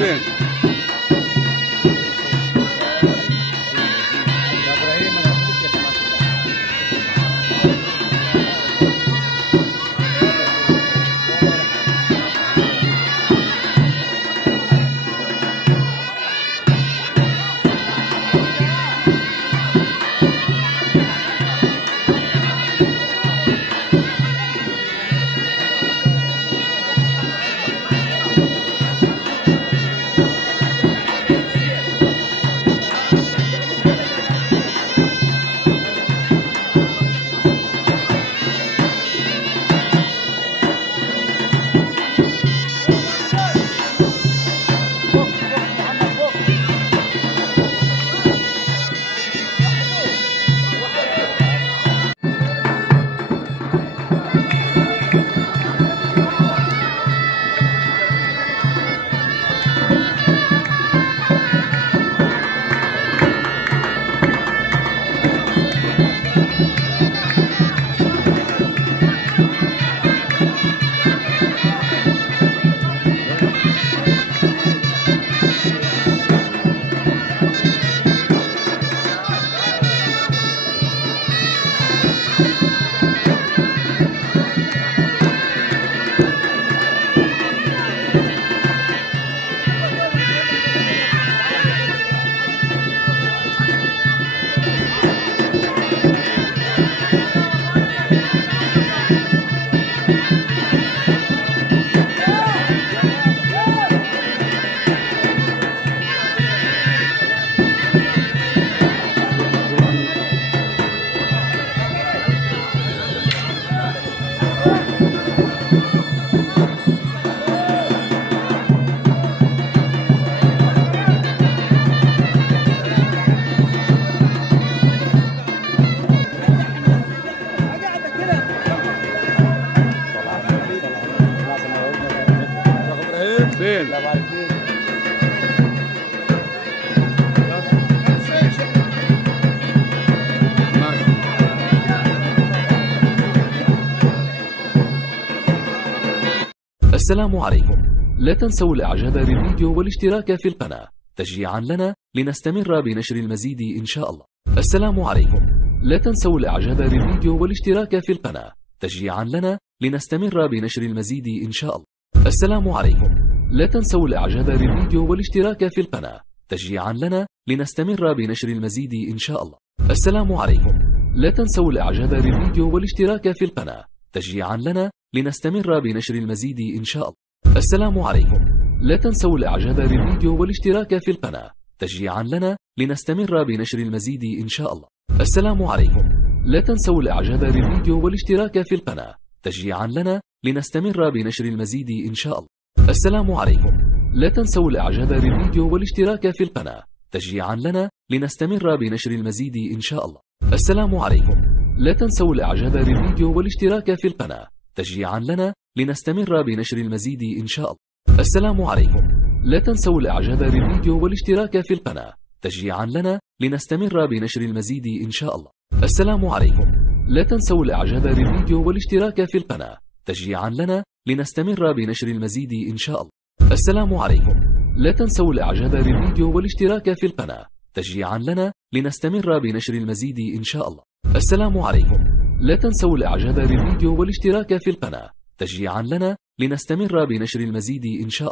حسين. السلام عليكم. لا تنسوا الاعجاب بالفيديو والاشتراك في القناة تشجيعا لنا لنستمر بنشر المزيد إن شاء الله. السلام عليكم. لا تنسوا الاعجاب بالفيديو والاشتراك في القناة تشجيعا لنا لنستمر بنشر المزيد إن شاء الله. السلام عليكم. لا تنسوا الاعجاب بالفيديو والاشتراك في القناة تشجيعا لنا لنستمر بنشر المزيد إن شاء الله. السلام عليكم. لا تنسوا الاعجاب بالفيديو والاشتراك في القناة تشجيعا لنا لنستمر بنشر المزيد إن شاء الله. السلام عليكم. لا تنسوا الاعجاب بالفيديو والاشتراك في القناة تشجيعا لنا لنستمر بنشر المزيد إن شاء الله. السلام عليكم. لا تنسوا الاعجاب بالفيديو والاشتراك في القناة تشجيعا لنا لنستمر بنشر المزيد إن شاء الله. السلام عليكم. لا تنسوا الاعجاب بالفيديو والاشتراك في القناة تشجيعا لنا لنستمر بنشر المزيد إن شاء الله. السلام عليكم. لا تنسوا الاعجاب بالفيديو والاشتراك في القناة تشجيعا لنا لنستمر بنشر المزيد إن شاء الله. السلام عليكم. لا تنسوا الاعجاب بالفيديو والاشتراك في القناة تشجيعا لنا لنستمر بنشر المزيد إن شاء الله. السلام عليكم. لا تنسوا الاعجاب بالفيديو والاشتراك في القناة تشجيعا لنا لنستمر بنشر المزيد إن شاء الله. السلام عليكم. لا تنسوا الاعجاب بالفيديو والاشتراك في القناة تشجيعا لنا لنستمر بنشر المزيد إن شاء الله. السلام عليكم. لا تنسوا الاعجاب بالفيديو والاشتراك في القناة تشجيعا لنا لنستمر بنشر المزيد إن شاء الله.